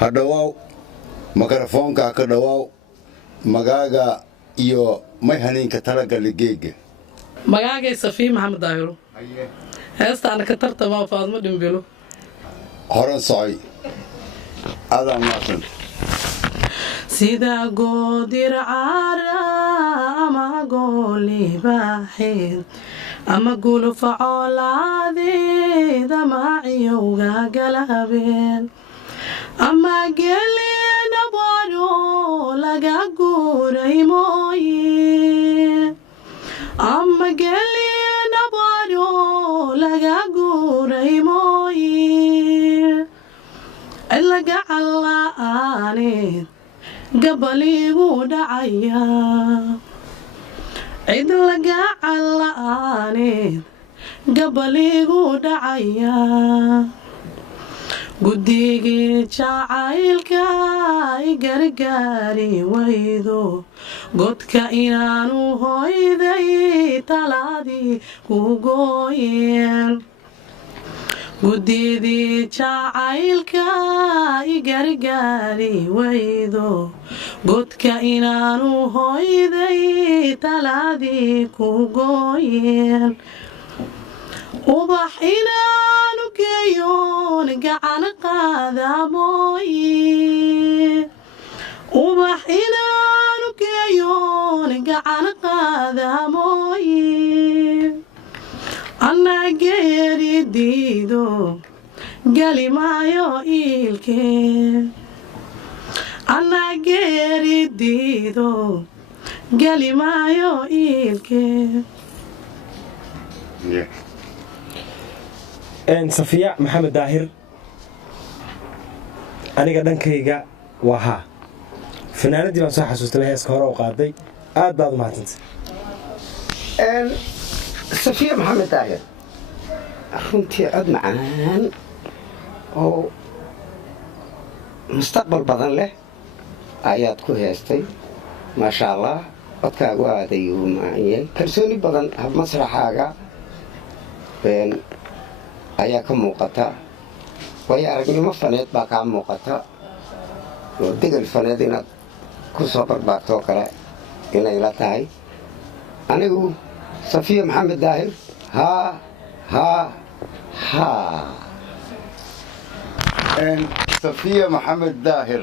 hadhawow makarafoonka ka dhawow magaaga iyo mayhaninka talaga ligeega magaaga safiyo mohamed daahir heestaan ka tartama faadmo dhimbilo horan socay adam maasan sida goodir caara ama gooli baaxid ama gulufa coolaadeed ama ciyowga galabeen ama gelina baro laga guuray mooye ama gelina baro laga guuray mooye ilaga callaaneed gabaligu dhacaya cid laga callaaneed gabaligu dhacaya guddigii jacaylka ay gargaari waydo godka inaanu hoyday talaadii ku gooyeen guddigii jacaylka ay gargaari waydo godka inaanu hoyday talaadii ku gooyeen ubax inaanu geeyoon gacan qaada mooye ubax inaanu geeyoon gacan qaada mooye anaa geeri diido gali maayo iilkee anaa geeri diido gali maayo iilkee safiyo mohamed daahir aniga dhankayga waa haa fanaanadii baan soo xasuustay heeska hore oo qaaday aad baad u mahadsantay safiyo mohamed daahir runtii cod macaan oo mustaqbal badan leh ayaad ku heestay maasha allah codkaagu aad ayuu u macaan yahay kalsooni badan masraxaaga ayaa ka muuqata waayo aragnimo faneed baa kaa muuqata oo degal faneed inaad ku soo barbaartoo kale inay la tahay anigu safiyo mohamed daahir haa safiyo mohamed daahir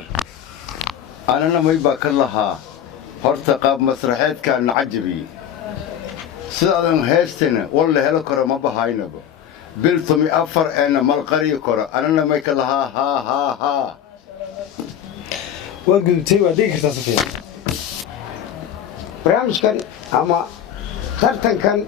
anana may baa ka lahaa horta qaab masraxeedkaan cajabi sidaadan heestana walla helo karo ma bahaynaba biltumi afar eena malqariyo karo anana may ka lahaa haa waa gudubtay waa dhigi kartaa safiyo barnaamijkan ama tartankan